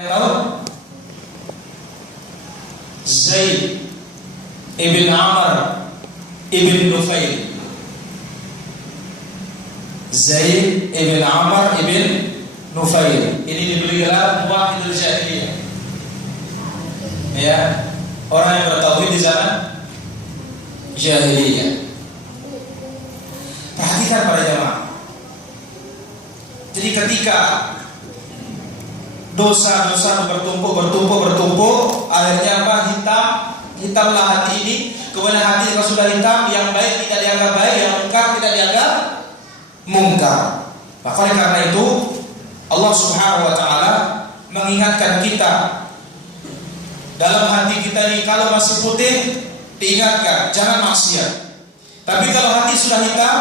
Tahu? Zaid ibn Amr ibn Nufail. Zaid ibn Amr ibn Nufail. Ini diberi gelar Muwahhidul Jahiliyah. Ya, orang yang bertauhid di zaman jahiliyah. Perhatikan para jemaah. Jadi ketika dosa-dosa bertumpuk, akhirnya apa? Hitamlah hati ini. Kemudian hati kalau sudah hitam, yang baik tidak dianggap baik, yang mungkar tidak dianggap mungkar. Maka oleh karena itu Allah Subhanahu wa taala mengingatkan kita dalam hati kita ini, kalau masih putih diingatkan jangan maksiat. Tapi kalau hati sudah hitam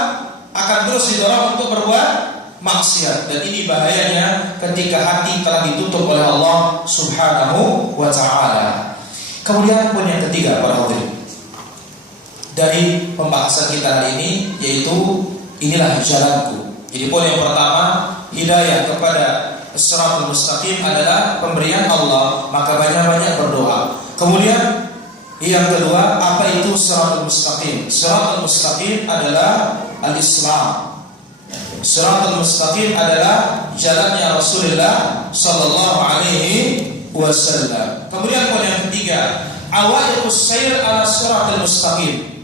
akan terus didorong untuk berbuat maksiat, dan ini bahayanya ketika hati telah ditutup oleh Allah Subhanahu wa taala. Kemudian poin yang ketiga para hadirin dari pembahasan kita hari ini, yaitu inilah jalanku. Jadi poin yang pertama, hidayah kepada Shiratal Mustaqim adalah pemberian Allah, maka banyak-banyak berdoa. Kemudian yang kedua, apa itu Shiratal Mustaqim? Shiratal Mustaqim adalah al-Islam. Shiratal Mustaqim adalah jalannya Rasulullah sallallahu alaihi wasallam. Kemudian poin yang ketiga, awaiqus sayr ala Shiratal Mustaqim.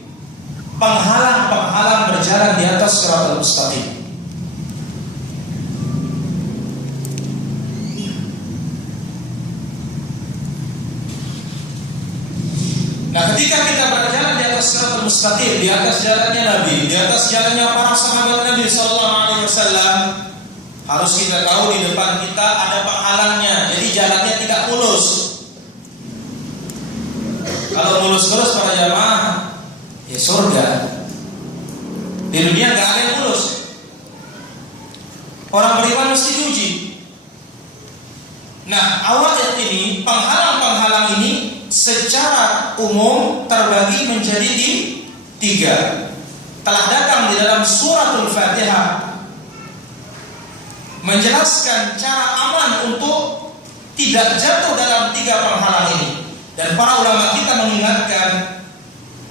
Penghalang-penghalang berjalan di atas Shiratal Mustaqim. Nah, ketika kita berjalan di atas Shiratal Mustaqim, di atas jalannya Nabi, di atas jalannya para sahabat Nabi sallallahu alaihi wasallam, harus kita tahu di depan kita ada penghalangnya. Jadi jalannya tidak mulus. Kalau mulus-mulus para jamaah, ya surga. Di dunia nggak ada yang mulus. Orang beriman mesti diuji. Nah, awal ini, penghalang-penghalang ini secara umum terbagi menjadi tiga. Telah datang di dalam suratul Fatihah menjelaskan cara aman untuk tidak jatuh dalam tiga penghalang ini. Dan para ulama kita mengingatkan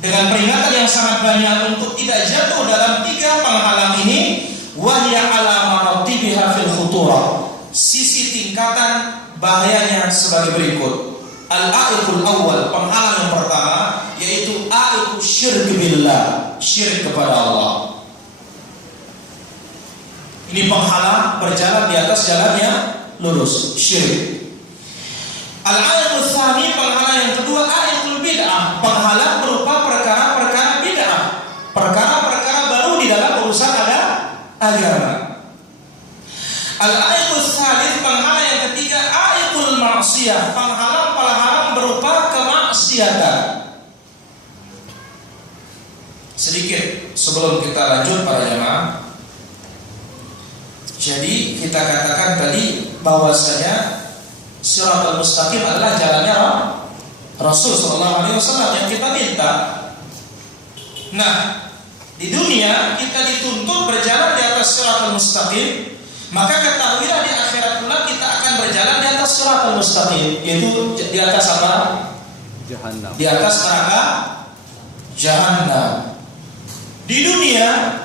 dengan peringatan yang sangat banyak untuk tidak jatuh dalam tiga penghalang ini. Wahya ala maratibiha fil khuturah. Sisi tingkatan bahayanya sebagai berikut. Al-a'iqul awal, penghalang yang pertama, yaitu a'iqu syirk billah, syirik kepada Allah. Ini penghalang berjalan di atas jalannya lurus, syirik. Al-a'iqul tsani, penghalang yang kedua, a'iqul bid'ah, penghalang berupa perkara-perkara bid'ah, perkara-perkara baru di dalam urusan agama. Al-a'iqul tsalits, penghalang yang ketiga, a'iqul ma'siyah, penghalang berupa kemaksiatan. Sedikit sebelum kita lanjut para jemaah. Jadi kita katakan tadi bahwasanya Shiratal Mustaqim adalah jalannya Rasul sallallahu alaihi wasallam yang kita minta. Nah, di dunia kita dituntut berjalan di atas Shiratal Mustaqim. Maka ketahuilah di akhirat pula kita akan berjalan di atas Shiratal Mustaqim, yaitu di atas apa? Jahannam. Di atas neraka Jahannam. Di dunia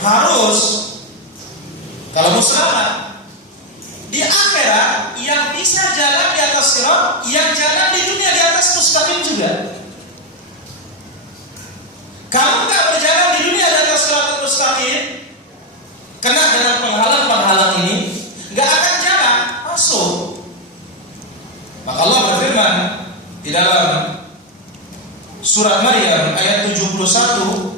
harus kalau mau selamat. Di akhirat yang bisa jalan di atas sirat, yang jalan di dunia di atas mustaqim juga. Kamu nggak berjalan di dunia di atas Shiratal Mustaqim, kena dengan penghalang-penghalang ini, nggak akan jalan masuk. Maka Allah berfirman di dalam surat Maryam ayat 71,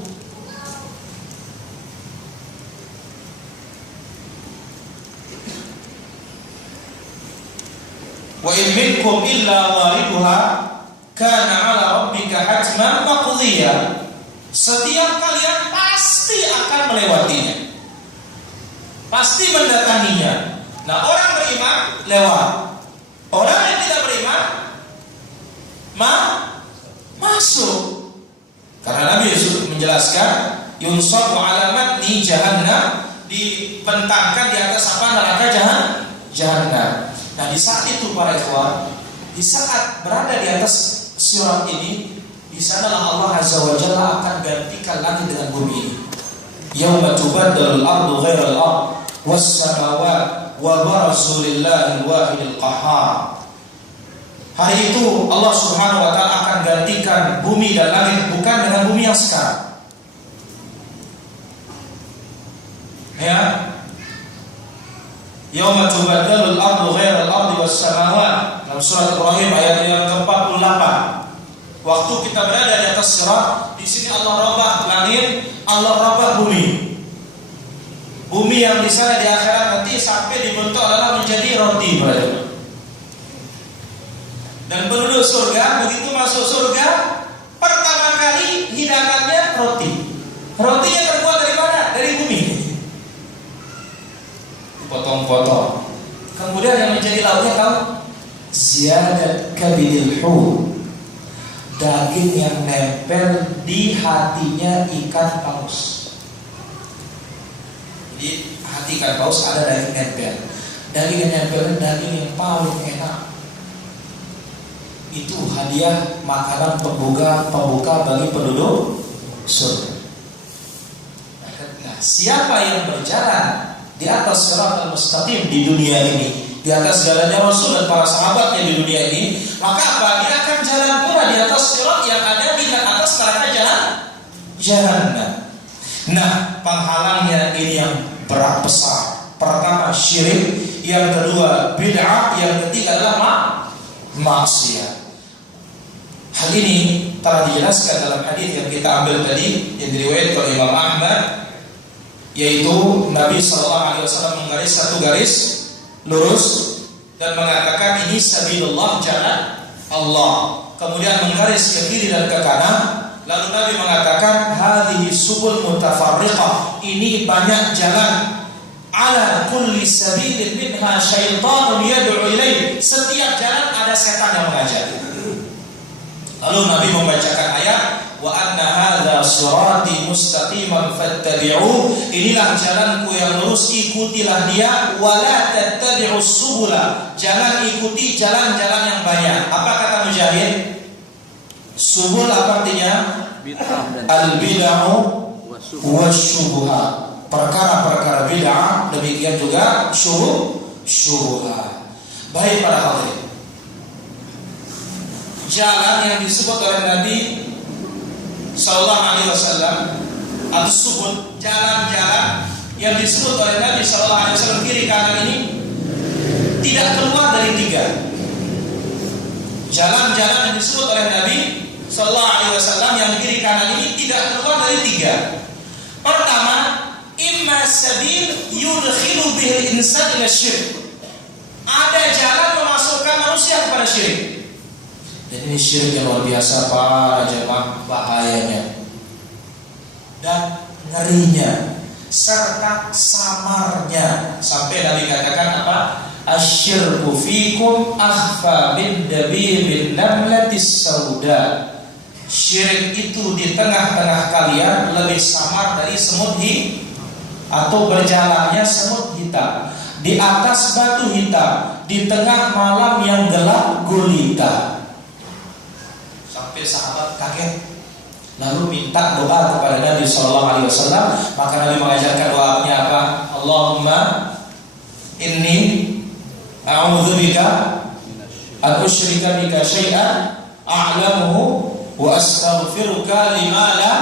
wa in minkum illa wariduha kana 'ala rabbika hatman maqdiya. Setiap kalian pasti akan melewatinya, pasti mendatanginya. Nah, orang beriman lewat, orang yang tidak beriman masuk. Karena Nabi Yusuf menjelaskan yunsabu ala matni jahannam, dibentangkan di atas apa? Neraka jahannam. Nah, di saat itu para ikhwan, di saat berada di atas sirat ini, di sanalah Allah Azza wa Jalla akan gantikan langit dengan bumi ini. Yauma tubaddalul ardu ghairal ard was samawat wa barazu lillahil wahidil qahhar. Hari itu Allah Subhanahu wa taala akan gantikan bumi dan langit bukan dengan bumi yang sekarang. Ya. Yauma tubaddalul ardu ghairal ardi was samawat. Dalam surat Ibrahim ayat yang ke-48. Waktu kita berada di atas sirat, di sini Allah rubah langit, Allah rubah bumi. Bumi yang di sana di akhirat nanti sampai dibentuk adalah menjadi roti, berarti. Dan penduduk surga begitu masuk surga, pertama kali hidangannya roti. Rotinya terbuat dari mana? Dari bumi. Potong-potong. Kemudian yang menjadi lauknya tahu? Ziyadat kabidil hud. Daging yang nempel di hatinya ikan paus. Di hati ikan paus ada daging nempel. Daging yang nempel daging yang paling enak. Itu hadiah makanan pembuka bagi penduduk surga. Nah, siapa yang berjalan di atas siratal mustaqim di dunia ini, di atas jalannya Rasul dan para sahabatnya di dunia ini, maka apa? Dia akan jalan pula di atas sirat yang ada di atas neraka jahannam. Nah, penghalangnya ini yang berat besar. Pertama syirik, yang kedua bid'ah, yang ketiga adalah maksiat. Hal ini telah dijelaskan dalam hadis yang kita ambil tadi yang diriwayatkan oleh Imam Ahmad, yaitu Nabi SAW menggaris satu garis lurus dan mengatakan ini sabilullah, jalan Allah. Kemudian menggaris ke kiri dan ke kanan. Lalu Nabi mengatakan hadhihi subul mutafarriqah, ini banyak jalan. Ala kulli sabilin minha syaitanun yad'u ilaih, setiap jalan ada setan yang mengajak. Lalu Nabi membacakan ayat wa anna hadza sirati mustaqiman fattabi'u, inilah jalanku yang lurus, ikutilah dia, wa la tattabi'us subula, jangan ikuti jalan-jalan yang banyak. Apa kata Mujahid? Subul apa artinya? Al-bid'ah wasyubuhat, perkara-perkara bid'ah, demikian juga syubhat. Baik para hadirin, jalan yang disebut oleh Nabi Sallallahu Alaihi Wasallam atau subul, jalan-jalan yang disebut oleh Nabi Sallallahu Alaihi Wasallam kiri kanan ini tidak keluar dari tiga. Jalan-jalan yang disebut oleh Nabi Sallallahu Alaihi Wasallam yang kiri kanan ini tidak keluar dari tiga. Pertama, imma sabil yudkhilu bihil insan ila syirik. Ada jalan memasukkan manusia kepada syirik. Dan ini syirik yang luar biasa para jemaah, bahayanya dan ngerinya serta samarnya, sampai Nabi katakan apa? Asyirku fikum akhfa min dabibin namlatis sauda. Syirik itu di tengah-tengah kalian lebih samar dari semut atau berjalannya semut hitam di atas batu hitam di tengah malam yang gelap gulita. Sampai sahabat kaget, lalu minta doa kepada Nabi Sallallahu Alaihi Wasallam. Maka Nabi mengajarkan doanya apa? Allahumma inni a'udzubika an usyrika bika syai'an a'lamuhu wa astaghfiruka lima la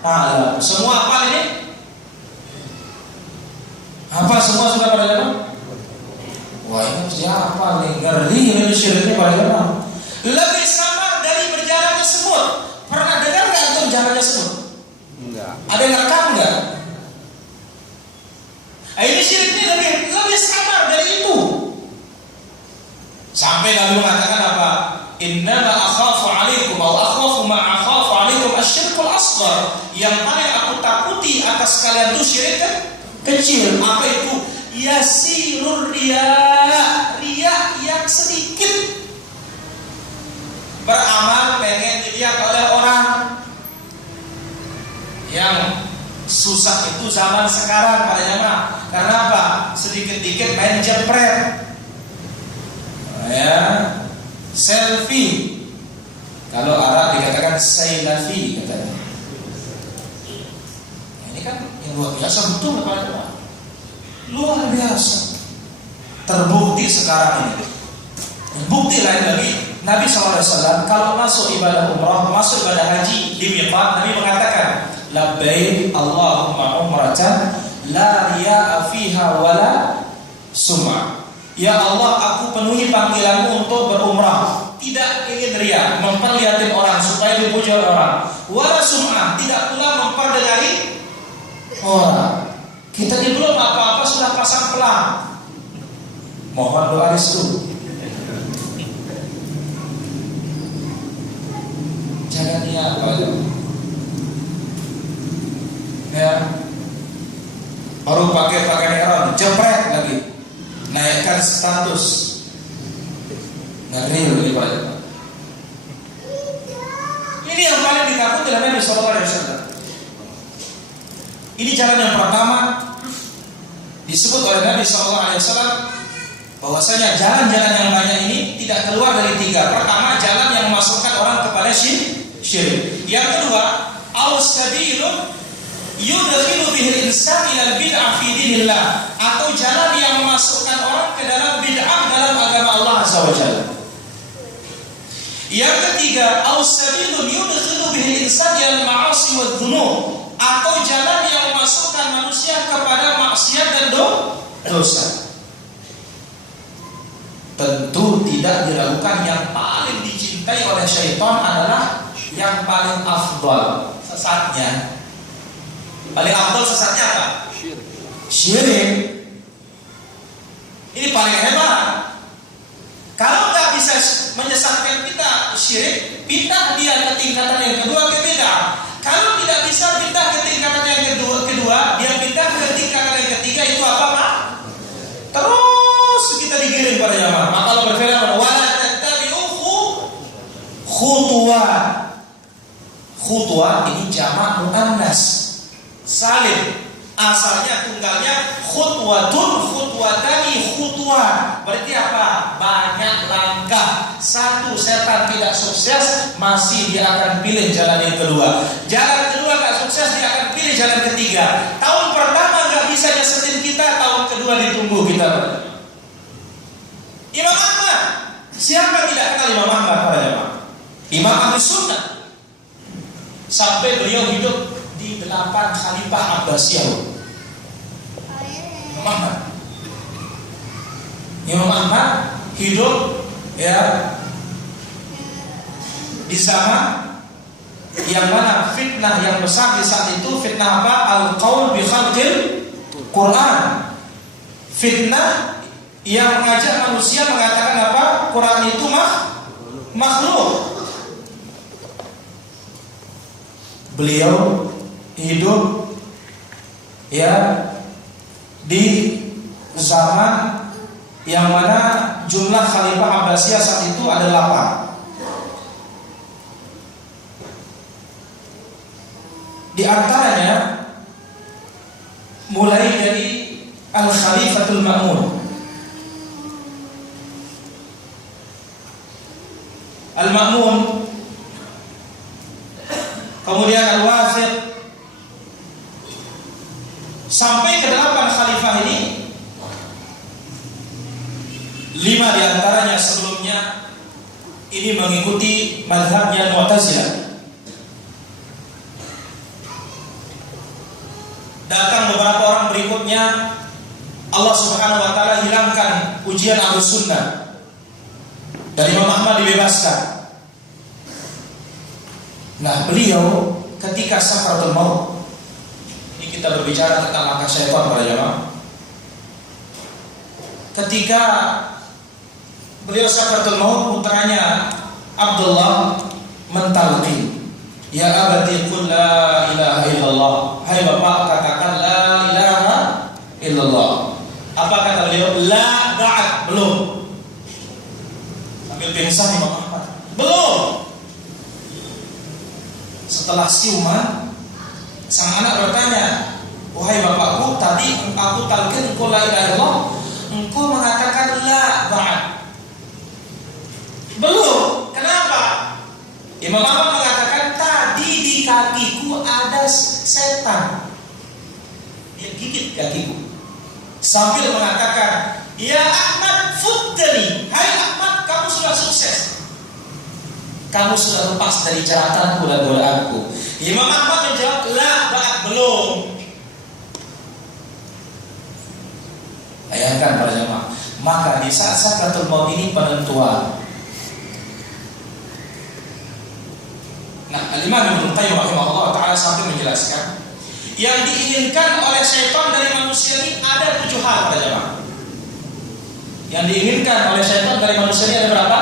a'lam. Semua apa ini? Apa semua sudah pada dalam? Wah, ini mesti apa nih? Ngeri ini syiriknya pada dalam. Lebih samar dari berjalannya semut. Pernah dengar nggak itu jalannya semut? Enggak. Ada yang rekam nggak? Ini syiriknya lebih samar dari itu. Sampai Nabi mengatakan apa? Innama akhafu alaikum atau akhwafu ma akhafu alaikum asyirkul asghar. Yang paling aku takuti atas kalian itu syirik kecil. Apa itu? Yasirur riya yang sedikit. Beramal pengen dilihat oleh orang. Yang susah itu zaman sekarang pada jamaah. Karena apa? Sedikit-dikit main jepret. selfie. Kalau Arab dikatakan sailafi katanya. Nah, ini kan yang luar biasa betul Pak. Luar biasa. Terbukti sekarang ini. Bukti lain lagi, Nabi SAW kalau masuk ibadah umrah, masuk ibadah haji di miqat, Nabi mengatakan, labbaik Allahumma umratan la riya'a fiha wala sum'ah. Ya Allah, aku penuhi panggilanmu untuk berumrah, tidak ingin riya, memperlihatkan orang supaya dipuji orang, wala sum'ah, tidak pula memperdengari orang. Kita di belum apa-apa sudah pasang pelang. Mohon doa restu. Jangan niat ya, baru pakai pakaian ihram, jepret lagi, naikkan status, ngeri ini Pak. Ini yang paling ditakuti oleh Nabi Sallallahu Alaihi Wasallam. Ini jalan yang pertama disebut oleh Nabi Sallallahu Alaihi Wasallam, bahwasanya jalan-jalan yang banyak ini tidak keluar dari tiga. Pertama, jalan yang memasukkan orang kepada syirik. Yang kedua, al-sabilun yudkhilu bihi al-insan ila al-bid'ah fi dinillah, atau jalan yang memasukkan orang ke dalam bid'ah dalam agama Allah Azza wa Jalla. Yang ketiga, al-sabilun yudkhilu bihi al-insan ila al-ma'asi wa dzunub, atau jalan yang memasukkan manusia kepada maksiat dan dosa. Tentu tidak diragukan yang paling dicintai oleh syaitan adalah yang paling afdal sesatnya. Paling afdal sesatnya apa? Syirik. Ini paling hebat. Kalau nggak bisa menyesatkan kita syirik, pindah dia ke tingkatan yang kedua, ke bid'ah. Kalau tidak bisa pindah ke tingkatan yang kedua, dia pindah ke tingkatan yang ketiga, itu apa Pak? Terus kita digiring pada jamaah. Maka Allah berfirman, wala tattabi'u khutuwat. Khutuwat ini jamak muannas salim. Asalnya tunggalnya khutwatun, khutwatani, khutwat. Berarti apa? Banyak langkah. Satu, setan tidak sukses, masih dia akan pilih jalan yang kedua. Jalan kedua nggak sukses, dia akan pilih jalan ketiga. Tahun pertama nggak bisa nyesetin kita, tahun kedua ditunggu kita. Imam Ahmad, siapa tidak kenal Imam Ahmad para jemaah? Imam Ahlus Sunnah. Sampai beliau hidup di 8 Khalifah Abbasiyah. Imam Ahmad hidup ya di zaman yang mana fitnah yang besar di saat itu, fitnah apa? Al-qaul bi khalqil Quran. Fitnah yang mengajak manusia mengatakan apa? Quran itu makhluk. Beliau hidup ya di zaman yang mana jumlah Khalifah Abbasiyah saat itu ada 8. Di antaranya mulai dari Al-Khalifatul Ma'mun, Al-Ma'mun, kemudian Al-Wathiq, sampai ke 8 khalifah ini. 5 diantaranya sebelumnya ini mengikuti mazhabnya Mu'tazilah. Datang beberapa orang berikutnya, Allah Subhanahu wa taala hilangkan ujian Ahlus Sunnah, dan Imam Ahmad dibebaskan. Nah, beliau ketika sakaratul maut, ini kita berbicara tentang langkah syaitan para jemaah. Ketika beliau sakaratul maut, putranya Abdullah mentalqin, ya abati qul la ilaha illallah. Hai bapak, katakan la ilaha illallah. Apa kata beliau? La ba'd, belum. Sambil pingsan Imam Ahmad, belum. Setelah siuman, sang anak bertanya, wahai bapakku, tadi aku talqin engkau la ilaha illallah, engkau mengatakan la ba'd, belum. Imam Ahmad mengatakan tadi di kakiku ada setan. Dia gigit kakiku. Sambil mengatakan, "Ya Ahmad, fuddani. Hai Ahmad, kamu sudah sukses. Kamu sudah lepas dari jeratanku dan godaanku." Imam Ahmad menjawab, "La, belum." Bayangkan para jemaah. Maka di saat sakratul maut ini penentuan. Nah, Al-Imam Ibnu Qayyim rahimahullah taala sampai menjelaskan yang diinginkan oleh syaitan dari manusia ini ada 7 hal para jemaah. Yang diinginkan oleh syaitan dari manusia ini ada berapa?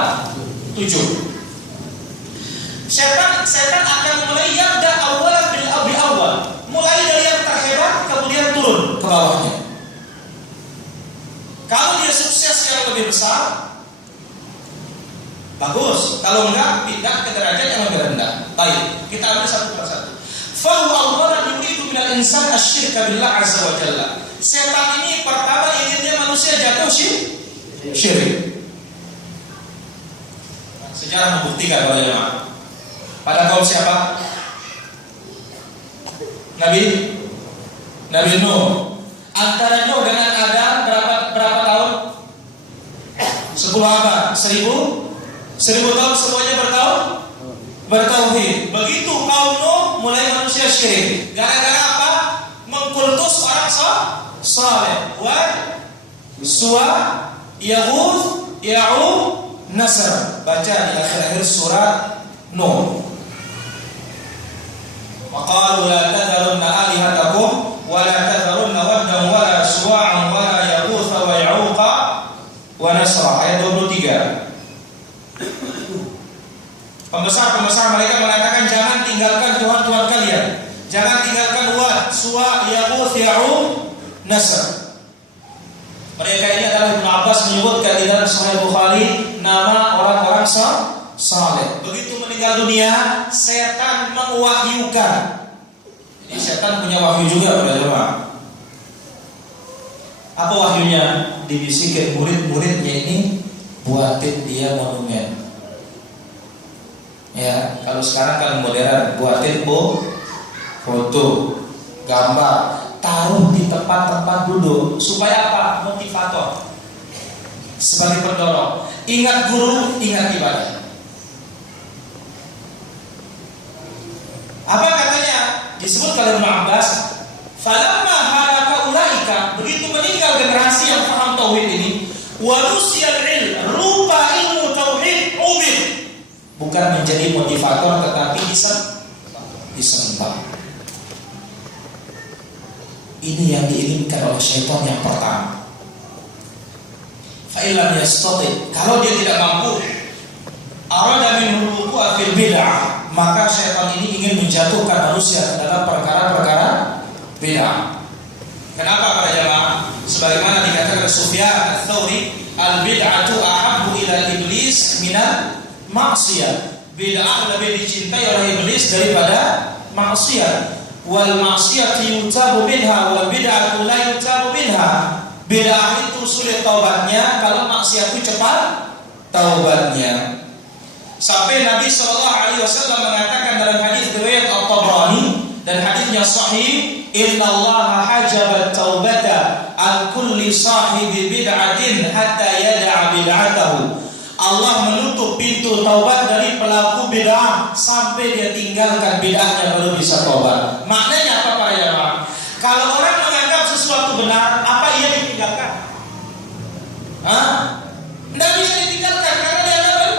7. Setan akan mulai yabda awalan bil awal. Mulai dari yang terhebat kemudian turun ke bawahnya. Kalau dia sukses yang lebih besar, bagus. Kalau enggak, pindah ke derajat yang lebih rendah. Baik, kita ambil satu persatu. Fa huwa awwalan yuridu minal insan asyirka billah azza wa jalla. Setan ini pertama inginnya manusia jatuh syirik. Sejarah membuktikan para jemaah. Pada kaum siapa? Nabi Nuh. Antara Nuh dengan Adam berapa tahun? 10 abad. 1000 tahun semuanya bertauhid. Begitu kaum Nuh mulai manusia syirik. Gara-gara apa? Mengkultus orang saleh. Suwa, Yahud, Ya'ud, Nasr. Baca di akhir-akhir surat Nuh. Waqalu la tadharunna alihatakum wa la tadharunna waddan wa la suwa'an wa la yaghutha wa ya'uqa wa nasra. Ayat 23. Pembesar-pembesar mereka mengatakan jangan tinggalkan Tuhan-Tuhan kalian. Jangan tinggalkan Wad, Suwa, Yaghuth, Ya'uq, Nasr. Mereka ini adalah Ibnu Abbas menyebutkan di dalam Sahih Bukhari nama orang-orang saleh. Begitu meninggal dunia, setan mewahyukan. Jadi setan punya wahyu juga pada jemaah. Apa wahyunya? Dibisikin murid-muridnya ini, buatin dia monumen. Ya, kalau sekarang kan modern, buatin foto, gambar, taruh di tempat-tempat duduk supaya apa? Motivator. Sebagai pendorong. Ingat guru, ingat ibadah. Apa katanya? Disebut oleh Ibnu Abbas, falamma halaka ulaika, begitu meninggal generasi yang paham tauhid ini, warusiyal ilm, rupa ilmu tauhid ubid, bukan menjadi motivator tetapi disembah. Ini yang diinginkan oleh syaitan yang pertama. Fa illam yastati, kalau dia tidak mampu, arada min ruku'a fil bid'ah, maka syaitan ini ingin menjatuhkan manusia dalam perkara-perkara bid'ah. Kenapa para jamaah? Sebagaimana dikatakan Sufyan Ats-Tsauri, al-bid'atu ahabbu ila iblis minal maksiyah. Bid'ah lebih dicintai oleh iblis daripada maksiat. Wal maksiyatu yutabu minha wal bid'atu la yutabu minha. Bid'ah itu sulit taubatnya, kalau maksiat itu cepat taubatnya. Sampai Nabi SAW mengatakan dalam hadis riwayat At-Tabrani dan hadisnya sahih, innallaha hajaba taubata an kulli sahibi bid'atin hatta yada'a bid'atahu. Allah menutup pintu taubat dari pelaku bid'ah sampai dia tinggalkan bid'ahnya baru bisa taubat. Maknanya apa para jemaah? Kalau orang menganggap sesuatu benar, apa ia ditinggalkan? Tidak bisa ditinggalkan karena dia benar.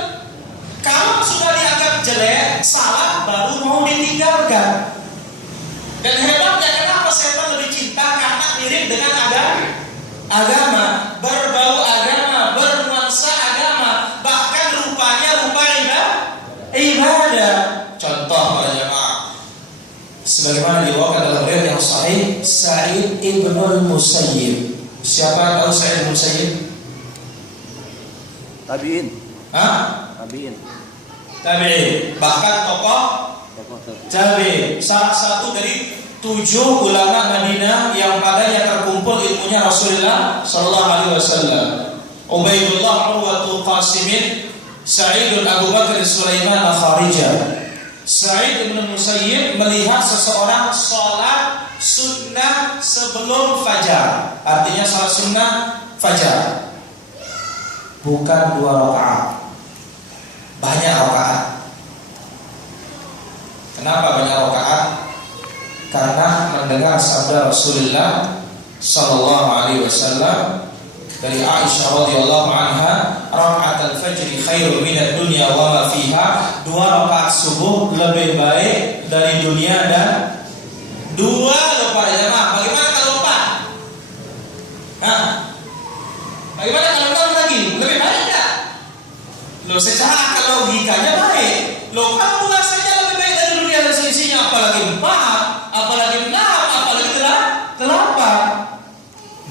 Kalau sudah dianggap jelek, salah, baru mau ditinggalkan. Dan hebatnya kenapa setan lebih cinta? Karena mirip dengan agama, berbau agama, bernuansa agama, bahkan rupanya rupa ibadah. Contoh para jemaah, sebagaimana dibawakan dalam riwayat yang sahih, Sa'id ibnul Musayyib. Siapa tahu Sa'id ibnul Musayyib? Tabi'in. Tabi'in. Bahkan tokoh tabi'in. Salah satu dari 7 ulama Madinah yang padanya terkumpul ilmunya Rasulullah sallallahu alaihi wasallam. Ubaidullah Urwatul Qasimin, Sa'idun Abu Bakar Sulaiman Kharijah. Sa'id bin Musayyib melihat seseorang sholat sunnah sebelum fajar. Artinya sholat sunnah fajar, bukan 2 rakaat, banyak rakaat. Kenapa banyak rakaat? Karena mendengar sabda Rasulullah sallallahu alaihi wasallam dari Aisyah radhiyallahu anha, raka'atul fajr khairun minad dunya wa ma fiha. 2 rakaat subuh lebih baik dari dunia dan 2 lupa jemaah. Bagaimana kalau 4? Nah, bagaimana kalau 6 lagi? Lebih baik enggak? Loh, secara akal logikanya baik. Loh, kalau 2 saja lebih baik dari dunia dan seisinya, apalagi 4, apalagi 6, apalagi 8.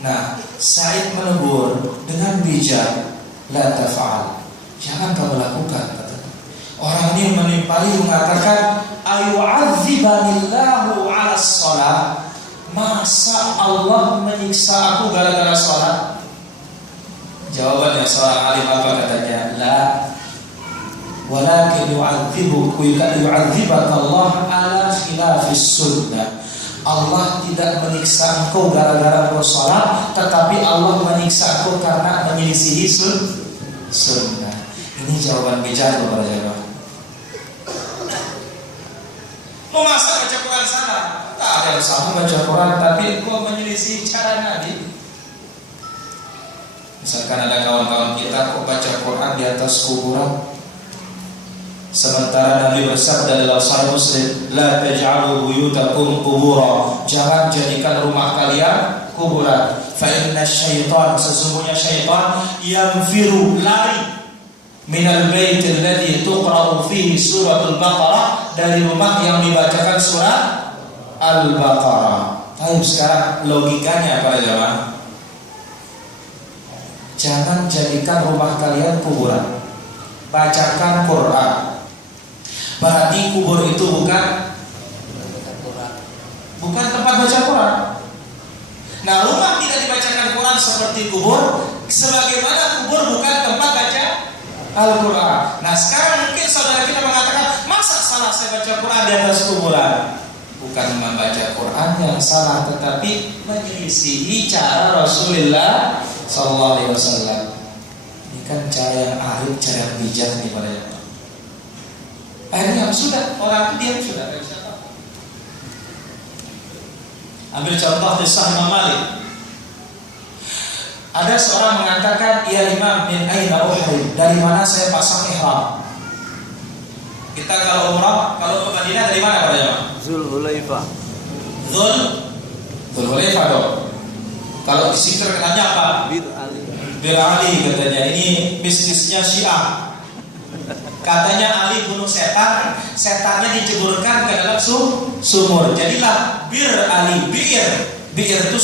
Nah, Sa'id menegur dengan bijak, la taf'al, jangan kamu lakukan. Orang ini menimpali mengatakan, ayu'adzibanillahu 'ala shalah, masa Allah menyiksa aku gara-gara sholat? Jawabannya seorang alim apa katanya? La, walakin yu'adzibaka Allah 'ala khilafis sunnah. Allah tidak menyiksa engkau gara-gara engkau sholat, tetapi Allah menyiksa engkau karena menyelisihi sunnah. Ini jawaban bijak kepada jemaah. Mau masa baca Quran salah? Tak ada yang salah baca Quran, tapi engkau menyelisih cara Nabi. Misalkan ada kawan-kawan kita kok baca Quran di atas kuburan, sementara Nabi bersabda dalam Sahih Muslim, la taj'alu buyutakum qubura, jangan jadikan rumah kalian kuburan. Fa inna syaitan, sesungguhnya syaitan, yanfiru, lari, minal bait alladhi tuqra'u fihi suratul Baqarah, dari rumah yang dibacakan surat Al-Baqarah. Tapi sekarang logikanya apa jemaah? Jangan jadikan rumah kalian kuburan, bacakan Quran. Berarti kubur itu bukan tempat baca Quran. Nah, rumah tidak dibacakan Quran seperti kubur, sebagaimana kubur bukan tempat baca Al-Quran. Nah, sekarang mungkin saudara kita mengatakan, masa salah saya baca Quran di atas kuburan? Bukan membaca Quran yang salah, tetapi menyelisihi cara Rasulullah sallallahu alaihi wasallam. Ini kan cara yang arif, cara yang bijak nih pada jemaah. Akhirnya sudah, orang itu diam sudah. Ambil contoh kisah Imam Malik. Ada seorang mengatakan, ya Imam, min aina uhrim, dari mana saya pasang ihram? Kita kalau umrah, kalau ke Madinah dari mana Pak Jemaah? Zulhulaifah. Zulhulaifah dong. Kalau di situ terkenalnya apa? Bir Ali katanya. Ini bisnisnya Syiah. Katanya Ali bunuh setan, setannya diceburkan ke dalam sumur. Jadilah Bir Ali, bir itu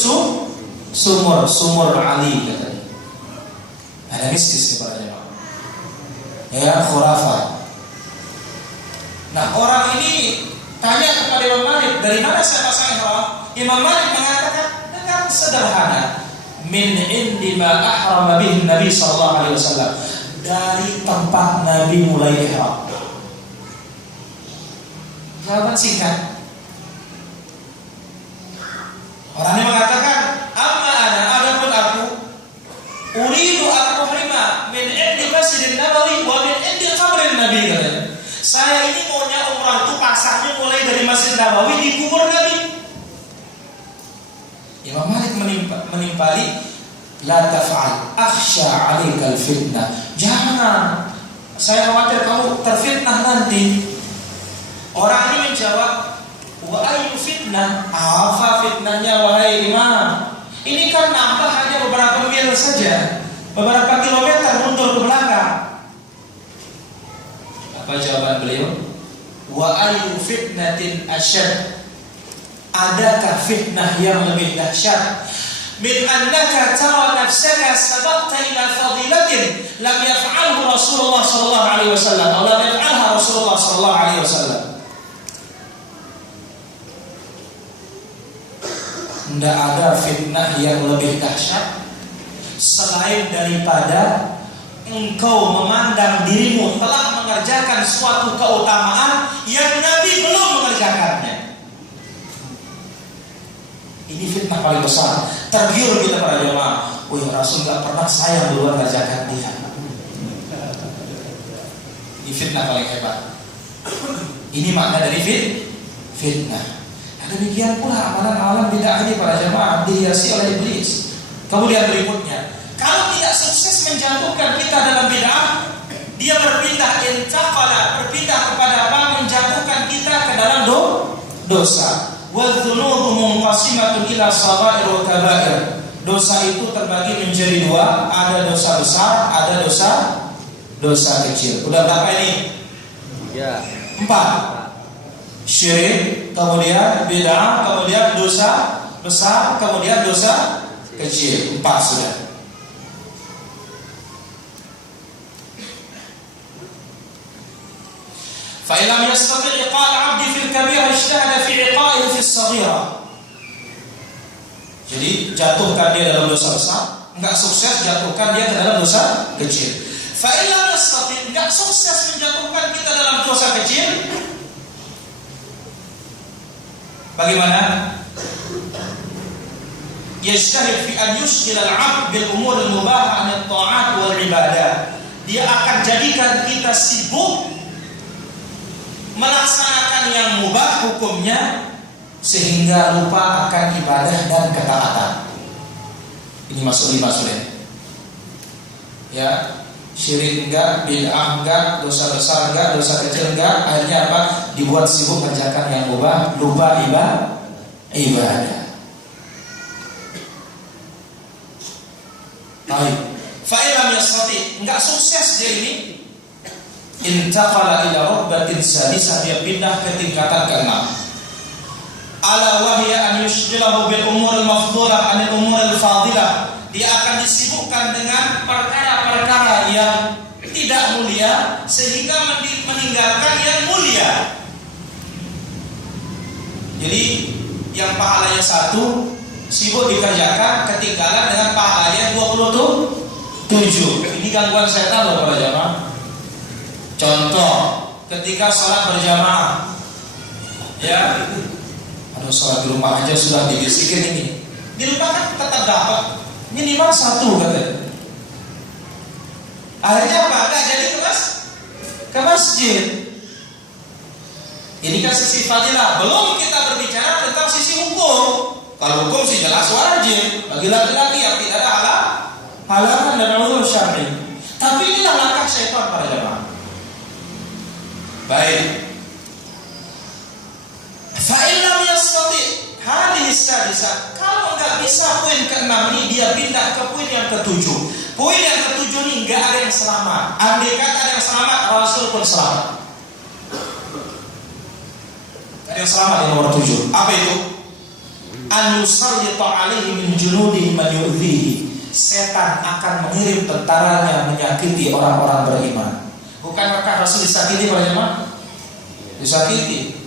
sumur Ali katanya. Ada mistis kepada jemaah. Ya, khurafat. Nah, orang ini tanya kepada Imam Malik, dari mana saya pasang ihram? Imam Malik mengatakan dengan sederhana, min indi ma ahrama bihi Nabi sallallahu alaihi wasallam, dari tempat Nabi mulai ihram. Jawaban singkat. Orang ini mengatakan, amma ana, adapun aku, uridu an uhrima min indi Masjidin Nabawi wa min indi qabrin Nabi katanya. Saya ini maunya umrah itu pasarnya mulai dari Masjid Nabawi di kubur Nabi. Imam Malik menimpali, la taf'al, akhsha 'alaikal fitnah. Jangan, saya khawatir kamu terfitnah nanti. Orang ini menjawab, wa ayu fitnah? Apa fitnahnya wahai Imam? Ini kan nambah hanya beberapa mil saja, beberapa kilometer mundur ke belakang. Apa jawaban beliau? Wa ayu fitnatin asyad? Adakah fitnah yang lebih dahsyat min annaka tara nafsaka sabaqta ila fadilatin lam yaf'alhu Rasulullah sallallahu alaihi wasallam atau lam yaf'alha Rasulullah sallallahu alaihi wasallam? Tidak ada fitnah yang lebih dahsyat selain daripada engkau memandang dirimu telah mengerjakan mengerjakan suatu keutamaan yang Nabi belum mengerjakannya. Ini fitnah paling besar. Tergiur kita para jemaah. Rasul gak pernah saya duluan mengerjakan dia. Ini fitnah paling hebat. Ini makna dari fitnah. Dan demikian pula amalan-amalan bid'ah ini para jemaah dihiasi oleh iblis. Kemudian berikutnya, kalau tidak sukses menjatuhkan kita dalam bid'ah, dia berpindah kepada apa? Menjatuhkan kita ke dalam dosa. Wadzunubu munqasimatun ila shaghair wa kabair. Dosa itu terbagi menjadi dua, ada dosa besar, ada dosa kecil. Udah berapa ini? 4. Syirik, kemudian bid'ah, kemudian dosa besar, kemudian dosa kecil. 4 sudah. Fa'ilam yastati' iqal 'abdi fil kabirah ijtahada fi iqa'ihi fi as-saghirah. Jadi jatuhkan dia dalam dosa besar, enggak sukses jatuhkan dia ke dalam dosa kecil. Fa'ilam yastati' enggak sukses menjatuhkan kita dalam dosa kecil. Bagaimana? Yajtahid fi an yushghil al-'abd bil umur al-mubahah an at-ta'at wal ibadah. Dia akan jadikan kita sibuk melaksanakan yang mubah hukumnya sehingga lupa akan ibadah dan ketaatan. Ini masuk 5 sudah. Ya, syirik enggak, bid'ah enggak, dosa besar enggak, dosa kecil enggak. Akhirnya apa? Dibuat sibuk kerjakan yang mubah, lupa ibadah. Baik. Fa'ilam yastati, enggak sukses dia ini. Intaqala ila rubbatin sadisah, dia pindah ke tingkatan ke-6. Ala wahya an yushghilahu bil umur al-mafdhulah anil umur al-fadilah. Dia akan disibukkan dengan perkara-perkara yang tidak mulia sehingga meninggalkan yang mulia. Jadi yang pahalanya 1 sibuk dikerjakan, ketinggalan dengan pahalanya 27. Ini gangguan setan loh para jamaah. Contoh, ketika sholat berjamaah, ya, aduh sholat di rumah aja sudah dibisikin ini. Di rumah kan tetap dapat minimal 1 katanya. Akhirnya apa? Nggak jadi ke masjid. Ini kan sisi fadilah. Belum kita berbicara tentang sisi hukum. Kalau hukum sih jelas wajib bagi laki-laki yang tidak ada halangan dan uzur syar'i. Tapi inilah langkah syaitan para jamaah. Baik. Fa'ilam yastati' hadhihi sadisah. Kalau enggak bisa poin ke-6 ini, dia pindah ke poin yang ke-7. Poin yang ke-7 ini enggak ada yang selamat. Andai kata ada yang selamat, Rasul pun selamat. Ada yang selamat di nomor 7. Apa itu? An yusallita 'alaihi min junudi man yu'dhihi. Setan akan mengirim tentaranya menyakiti orang-orang beriman. Bukankah Rasul disakiti para jemaah? Disakiti.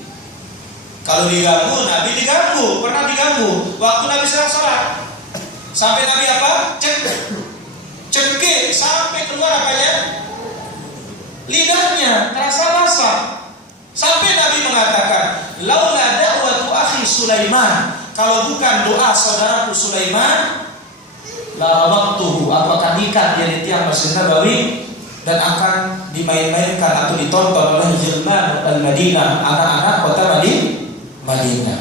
Kalau diganggu, Nabi diganggu, pernah diganggu. Waktu Nabi sedang sholat, sampai Nabi apa? Cekik sampai keluar apanya? Lidahnya terasa basah. Sampai Nabi mengatakan, laula da'watu akhi Sulaiman, kalau bukan doa saudaraku Sulaiman, la rabatuhu, apakah ikat dia di tiang Masjid Nabawi dan akan dimain-mainkan atau ditonton oleh Jilman al-Madinah, anak-anak kota Madinah.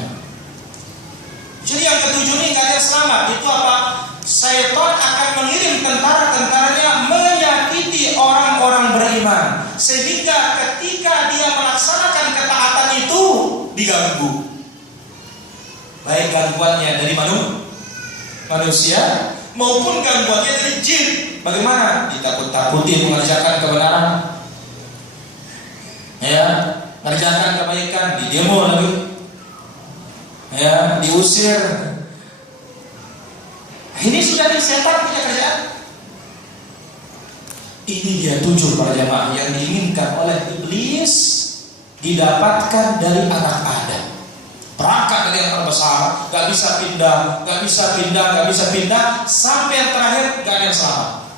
Jadi yang ke-7 ini nggak ada yang selamat. Itu apa? Syaitan akan mengirim tentara-tentaranya menyakiti orang-orang beriman, sehingga ketika dia melaksanakan ketaatan itu diganggu. Baik gangguannya dari manusia maupun gangguannya dari jin. Bagaimana? Ditakut-takuti mengerjakan kebenaran, ya, mengerjakan kebaikan, didemo lagi, ya, diusir. Ini sudah setan punya kerjaan. Ini dia 7 para jamaah yang diinginkan oleh iblis didapatkan dari anak Adam. Perangkat dari yang terbesar, gak bisa pindah, sampai yang terakhir gak ada yang selamat.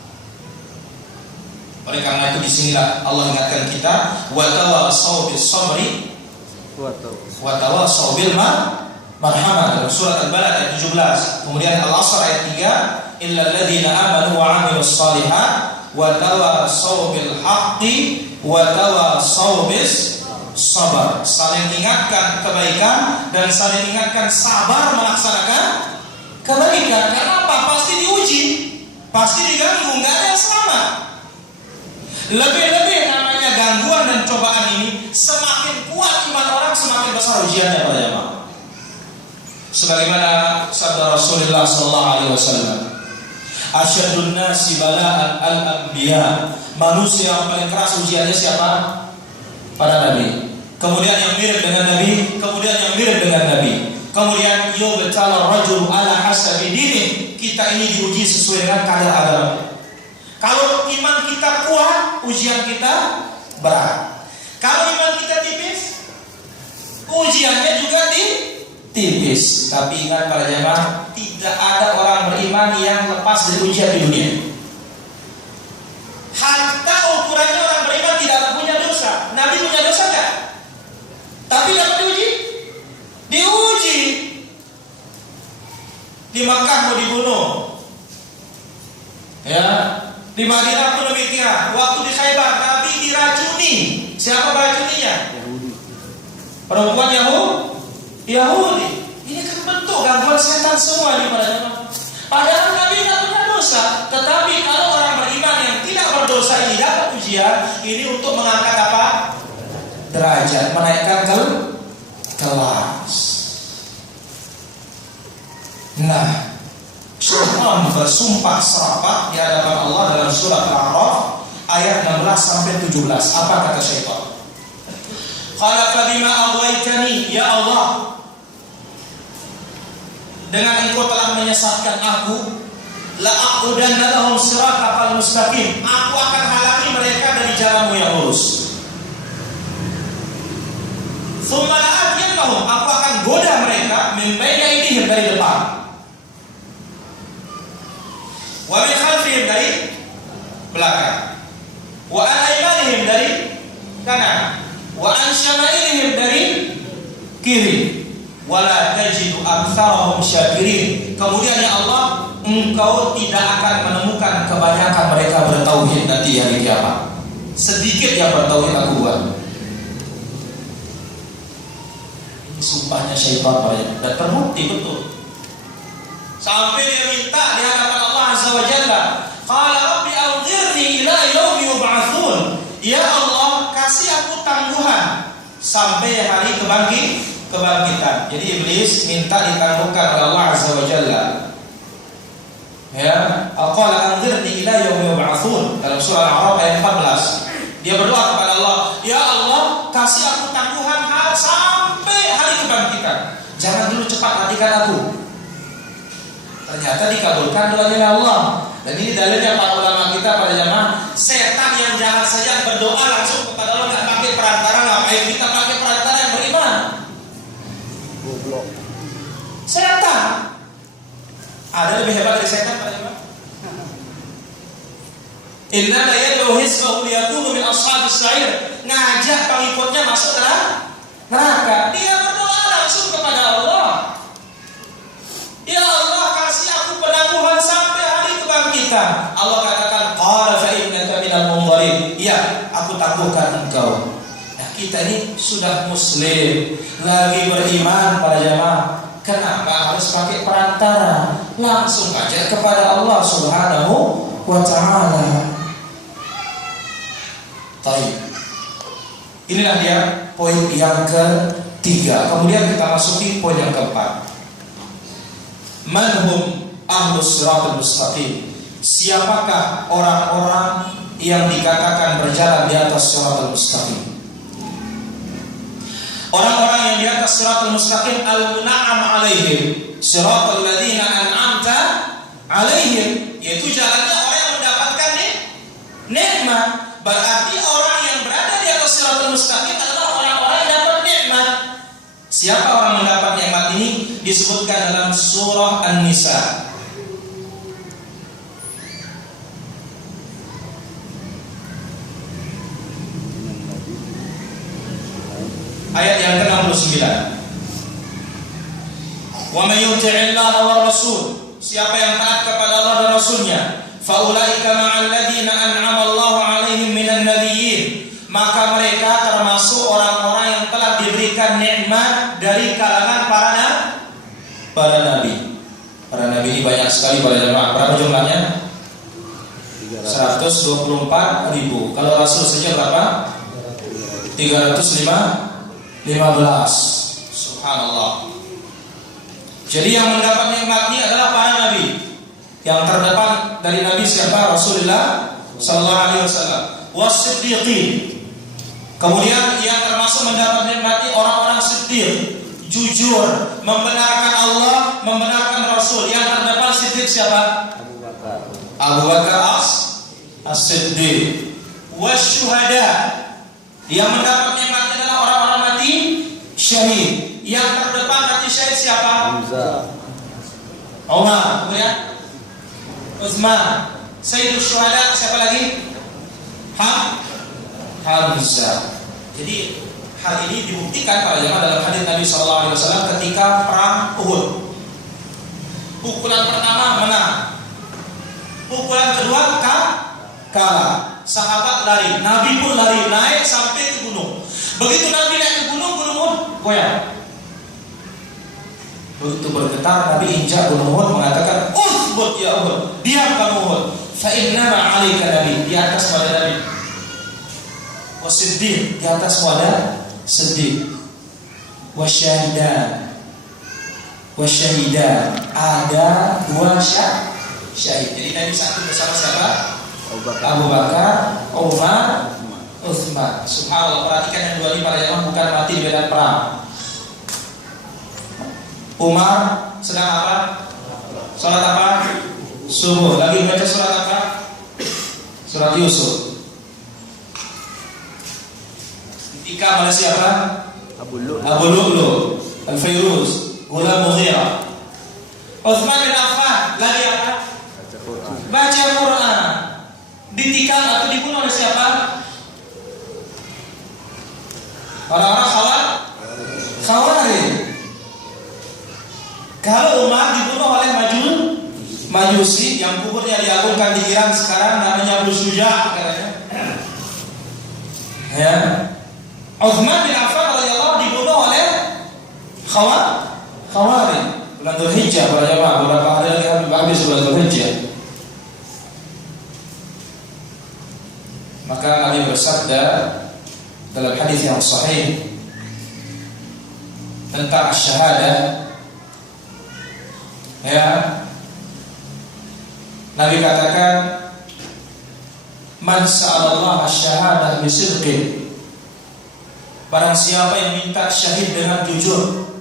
Oleh karena itu disinilah Allah ingatkan kita, wa tawassaw bis sabri wa tawassaw bil marhamah, dalam surat Al-Balad ayat 17. Kemudian Al-Asr ayat 3, illal ladzina amanu wa 'amilus shalihat wa tawassaw bil haqqi wa tawassaw bis sabar. Saling ingatkan kebaikan dan saling ingatkan sabar melaksanakan kebaikan. Karena apa? Pasti diuji, pasti diganggu, nggak ada yang selamat. Lebih-lebih namanya gangguan dan cobaan ini, semakin kuat iman orang, semakin besar ujiannya pada jemaah. Sebagaimana sabda Rasulullah sallallahu alaihi wasallam, asyadun nasi bala'an al-anbiya. Manusia yang paling keras ujiannya siapa? Para nabi. Kemudian yang mirip dengan nabi, kemudian yang mirip dengan nabi. Kemudian yubtala rajul ala hasabi dini. Kita ini diuji sesuai dengan kadar agama. Kalau iman kita kuat, ujian kita berat. Kalau iman kita tipis, ujiannya juga tipis. Tapi ingat para jemaah, tidak ada orang beriman yang lepas dari ujian di dunia. Hatta ukurannya orang beriman tidak punya dosa. Nabi punya dosa enggak? Tapi dapat diuji? Diuji. Di Makkah mau dibunuh, ya. Di Madinah pun demikian. Waktu di Khaybar Nabi diracuni. Siapa beracuninya? Perempuan Yahudi. Ini kan bentuk gangguan setan semua ini pada jemaah. Padahal Nabi tidak punya dosa. Tetapi kalau orang beriman yang tidak berdosa ini dapat ujian, ini untuk mengangkat apa? Derajat, menaikkan kelas. Nah, syaitan bersumpah serapah di hadapan Allah dalam surat Al-A'raf ayat 16 sampai 17. Apa kata syaitan? Qala fa bima aghwaytani, ya Allah, dengan engkau telah menyesatkan aku, la aqudanna lahum siratal mustaqim, aku akan halangi mereka dari jalanmu yang lurus. Tsumma la'atiyannahum, aku akan goda mereka min baini aydihim, dari depan, wa min khalfihim, dari belakang, wa an aymanihim, dari kanan, wa an syama'ilihim, dari kiri, wala tajidu aktsarahum syakirin. Kemudian ya Allah, engkau tidak akan menemukan kebanyakan mereka bertauhid nanti hari kiamat. Sedikit yang bertauhid aku buat. Ini sumpahnya syaitan banyak dan terbukti betul. Sampai dia minta di hadapan Allah Azza wa Jalla, qala rabbi anzirni ila yaumi yub'atsun. Ya Allah, kasih aku tangguhan sampai hari kebangkitan. Jadi iblis minta ditangguhkan oleh Allah Azza wa Jalla. Ya, qala anzirni ila yaumi yub'atsun, dalam surah Al-A'raf ayat 14. Dia berdoa kepada Allah, ya Allah, kasih aku tangguhan sampai hari kebangkitan. Jangan dulu cepat matikan aku. Ternyata dikabulkan doanya Allah. Dan ini dalilnya para ulama kita, para jamaah, setan yang jahat saja berdoa langsung kepada Allah, enggak pakai perantara. Ngapain kita pakai perantara yang beriman? Goblok. Setan. Ada lebih hebat dari setan, para jamaah? Inna la yad'u hizbahu liyakunu min ashabis sa'ir. Ngajak pengikutnya masuk dalam neraka. Dia berdoa langsung kepada Allah. Ya Allah, kasih aku penangguhan sampai hari kebangkitan. Allah katakan, qala fa innaka minal munzirin. Iya, aku tangguhkan engkau. Nah, kita ini sudah muslim, lagi beriman para jamaah. Kenapa harus pakai perantara? Langsung aja kepada Allah Subhanahu wa ta'ala. Baik. Inilah dia poin yang ketiga. Kemudian kita masuki poin yang keempat. Manhum ahlus siratal mustaqim. Siapakah orang-orang yang dikatakan berjalan di atas siratal mustaqim? Orang-orang yang di atas siratal mustaqim al-mun'am alaihim, siratal ladzina an'amta alaihim, yaitu jalannya orang yang mendapatkan nikmat. Berarti orang yang berada di atas siratal mustaqim adalah orang-orang yang dapat nikmat. Siapa orang mendapat nikmat ini? Disebutkan dalam surah An-Nisa. ayat yang ke-69. Wa may yuti'illaha war rasul, siapa yang taat kepada Allah dan Rasulnya, fa ulaika ma'al ladzina an'ama Allahu 'alaihim minan nabiyyin, maka mereka termasuk orang-orang yang telah diberikan nikmat dari kalangan para nabi. Para nabi ini banyak sekali para jemaah. Berapa jumlahnya? 124.000. Kalau Rasul saja berapa? 315. Subhanallah. Jadi yang mendapat nikmat ini adalah para nabi. Yang terdepan dari nabi siapa? Rasulullah sallallahu alaihi wasallam. Was-siddiqin. Kemudian yang termasuk mendapat nikmat ini orang-orang siddiq, jujur, membenarkan Allah, membenarkan Rasul. Yang terdepan siddiq siapa? Abu Bakar as-Siddiq. Wasyuhada, yang mendapat nikmat adalah orang-orang mati syahid. Yang terdepan mati syahid siapa? Umar, kemudian Utsman. Sayyidul Syuhada siapa lagi? Hamzah. Jadi hal ini dibuktikan para jemaah dalam hadis Nabi sallallahu alaihi wasallam ketika perang Uhud. Pukulan pertama menang. Pukulan kedua kalah. Sahabat lari, Nabi pun lari, naik sampai ke gunung. Begitu Nabi naik ke gunung, gunung Uhud goyang. Begitu bergetar, Nabi injak gunung Uhud, mengatakan, "Uthbut ya Uhud, diam kamu Uhud. Fa innama 'alaika nabi." Di atas wada Nabi. Wasiddiq, di atas wada Siddiq. Wasyahidan. Ada dua syahid. Jadi Nabi satu bersama siapa? Abu Bakar, Umar, Utsman. Subhanallah, perhatikan yang dua ini para jemaah bukan mati di medan perang. Umar sedang apa? Salat apa? Subuh. Lagi baca surat apa? Surat Yusuf. Ketika pada siapa? Abu Lu'lu, Al-Fayruz, Ghulam Mughirah. Utsman bin Affan lagi apa? Baca Quran. Ditikam atau dibunuh oleh siapa? Orang-orang Khawarij. Kalau Umar dibunuh oleh Majusi yang kuburnya diagungkan di Iran sekarang, namanya Abu Syuja katanya. Ya. Utsman bin Affan radhiyallahu dibunuh oleh Khawarij. Bulan Dzulhijjah para jemaah, beberapa hari lagi habis bulan Dzulhijjah. Maka Nabi bersabda dalam hadis yang sahih tentang syahadah. Ya, Nabi katakan, "Man sa'alallaha syahadah bisidqin." Barang siapa yang minta syahid dengan jujur,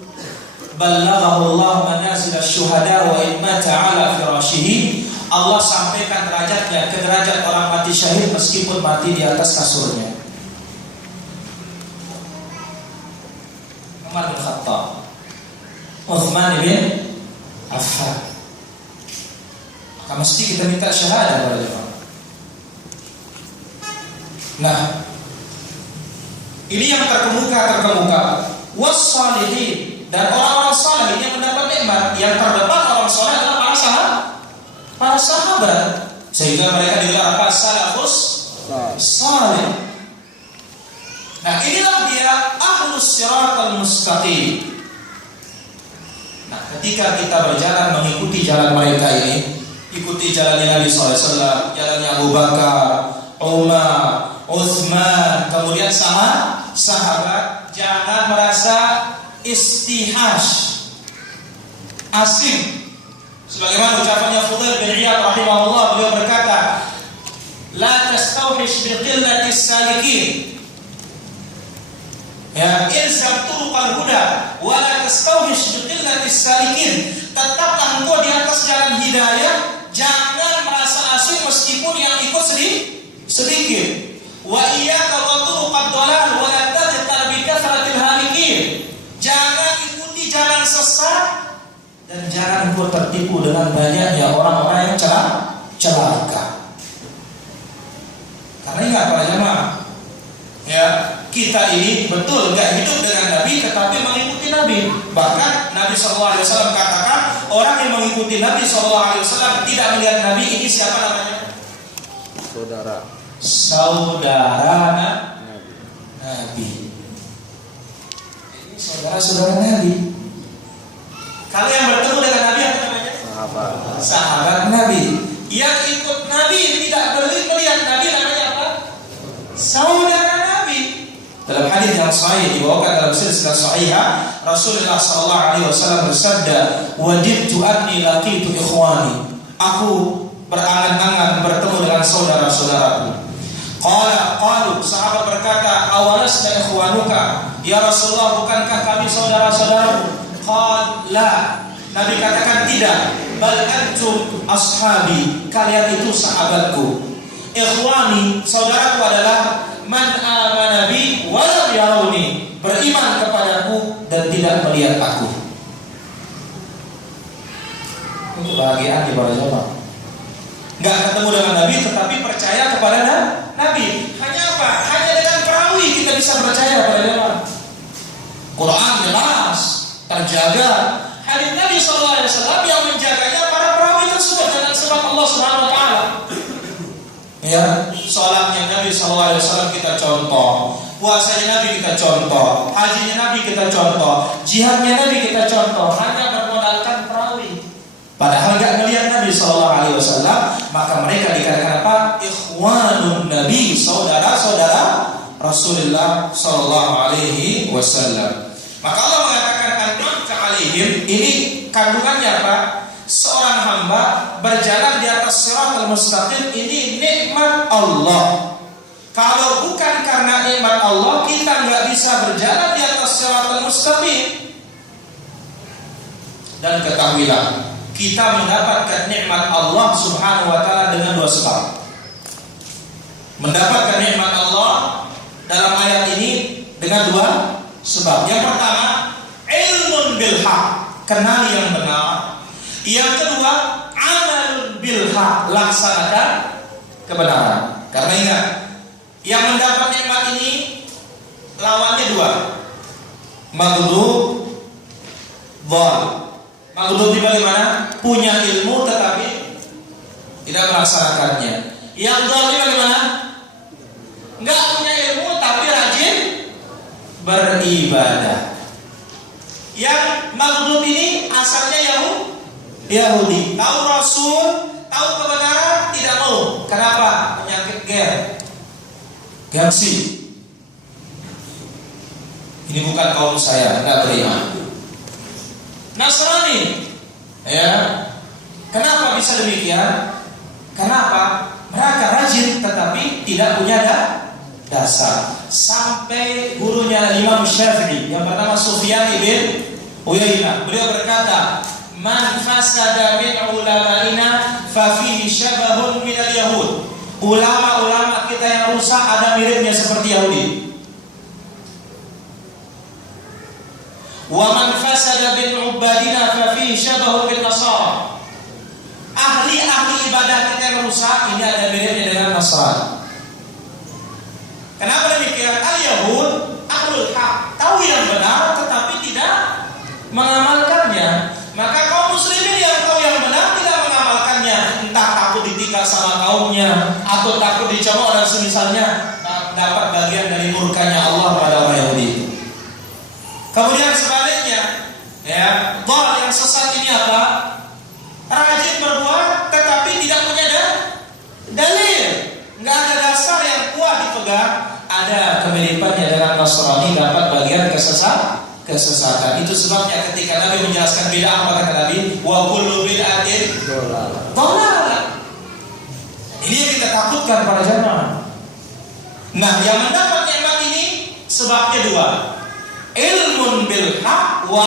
ballaghahu Allah manazil asy-syuhada wa in mata 'ala firashihi. Allah sampaikan derajatnya ke derajat orang mati syahid meskipun mati di atas kasurnya. Umar bin Khattab, Utsman bin Affan. Maka mesti kita minta syahadah kepada jemaah. Nah, ini yang terkemuka. Was-salihin, dan orang-orang saleh ini yang mendapat nikmat. Yang terdepan orang saleh adalah para sahabat, sehingga mereka digelar apa? Salafus salih. Nah, inilah dia ahlus siratal mustaqim. Nah, ketika kita berjalan mengikuti jalan mereka ini, ikuti jalannya Nabi SAW, jalannya Abu Bakar, Umar, Utsman, kemudian sahabat, jangan merasa istihash, asing. Sebagaimana ucapannya Fudail bin Iyad rahimahullah, beliau berkata, "La tastawhish bi qillatis salikin." Ya, ilzam turuqal huda wa la tastawhish bi qillatis salikin. Tetaplah engkau di atas jalan hidayah, jangan merasa asing meskipun yang ikut sedikit. Wa iyyaka wa turuqad dhalal wa la tadhtar bi kathratil halikin. Jangan ikuti jalan sesat dan jangan engkau tertipu dengan banyaknya orang-orang yang celaka. Karena ingat para jemaah, ya, kita ini betul nggak hidup dengan Nabi, tetapi mengikuti Nabi. Bahkan Nabi SAW katakan, orang yang mengikuti Nabi SAW tidak melihat Nabi, ini siapa namanya? Saudara Nabi. Ini saudara-saudara Nabi. Kalau yang bertemu dengan Nabi apa namanya? Sahabat Nabi. Yang ikut Nabi tidak melihat Nabi namanya apa? Saudara Nabi. Dalam hadis yang sahih dibawakan dalam silsilah sahihah, Rasulullah SAW bersabda, "Wadidtu anni laqitu ikhwani." Aku berangan-angan bertemu dengan saudara-saudaraku. Qalu, sahabat berkata, "Awalasna ikhwanuka?" Ya Rasulullah, bukankah kami saudara-saudaramu? Qala, la. Nabi katakan tidak. Bal antum ashabi, kalian itu sahabatku. Ikhwani, saudaraku adalah man amana bi wa lam yarawni, beriman kepadaku dan tidak melihat aku. Itu kebahagiaan di para jemaah. Enggak ketemu dengan Nabi tetapi percaya kepada Nabi. Hanya apa? Hanya dengan perawi kita bisa percaya kepada jemaah. Quran jelas terjaga. Hadis Nabi SAW yang menjaganya para perawi tersebut dengan sebab Allah Subhanahu Wa Taala. Ya, sholatnya Nabi SAW kita contoh, puasanya Nabi kita contoh, hajinya Nabi kita contoh, jihadnya Nabi kita contoh, hanya bermodalkan perawi. Padahal nggak melihat Nabi SAW, maka mereka dikatakan apa? Ikhwanun Nabi, saudara-saudara Rasulullah SAW. Maka Allah mengatakan an'amta alaihim, ini kandungannya apa? Seorang hamba berjalan di atas siratal mustaqim, ini nikmat Allah. Kalau bukan karena nikmat Allah, kita nggak bisa berjalan di atas siratal mustaqim. Dan ketahuilah, kita mendapatkan nikmat Allah Subhanahu wa taala dengan dua sebab. Mendapatkan nikmat Allah dalam ayat ini dengan dua sebab. Yang pertama, ilmun bil haq, kenal yang benar. Yang kedua, amalun bil haq, laksanakan kebenaran. Karena ingat, yang mendapat nikmat ini lawannya dua. Maghdub, dhal. Maghdub di bagaimana? Punya ilmu tetapi tidak melaksanakannya. Yang dhal di bagaimana? Enggak punya ilmu tapi rajin beribadah. Yang maghdub ini asalnya Yahudi, tahu Rasul, tahu kebenaran, tidak mau. Kenapa? Penyakit gengsi. Ini bukan kaum saya, enggak beriman. Nasrani, ya. Kenapa bisa demikian? Kenapa? Mereka rajin tetapi tidak punya dasar. Sampai gurunya Imam Syafi'i yang bernama Sufyan ibn Uyainah, beliau berkata, "Man fasada min ulama'ina fa fihi syabahun min al-yahud." Ulama-ulama kita yang rusak ada miripnya seperti Yahudi. Wa man fasada bin ubadina fa fihi syabahun bin nasara. Ahli-ahli ibadah kita yang rusak ini ada miripnya dengan Nasrani. Kenapa demikian? Al-Yahud ahlul haq, tahu yang benar tetapi tidak mengamalkannya. Maka kaum muslimin yang tahu yang benar tidak mengamalkannya, entah takut ditinggal sama kaumnya atau takut dicemooh dan semisalnya, dapat bagian dari murkanya Allah pada orang Yahudi itu. Kemudian sebaliknya, ya, dhal yang sesat ini apa? Rajin berbuat tetapi tidak punya dalil, nggak ada dasar yang kuat dipegang. Ada kemiripannya dengan Nasrani, dapat bagian kesesatan. Itu sebabnya ketika Nabi menjelaskan bid'ah, apa kata Nabi? Wa kullu bid'atin dhalalah. Ini yang kita takutkan para jamaah. Nah, yang mendapat nikmat ini sebabnya dua. Ilmun bil haq wa